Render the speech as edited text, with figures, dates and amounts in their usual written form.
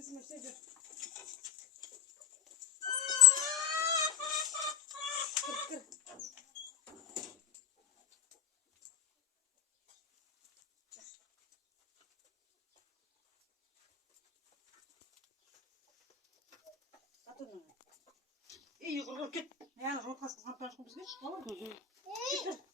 Kızım işte dur. Kır. At onu. İyi yukarı git. Yani rol kaskı kampanjı biz geç. Tamam mı? Getir.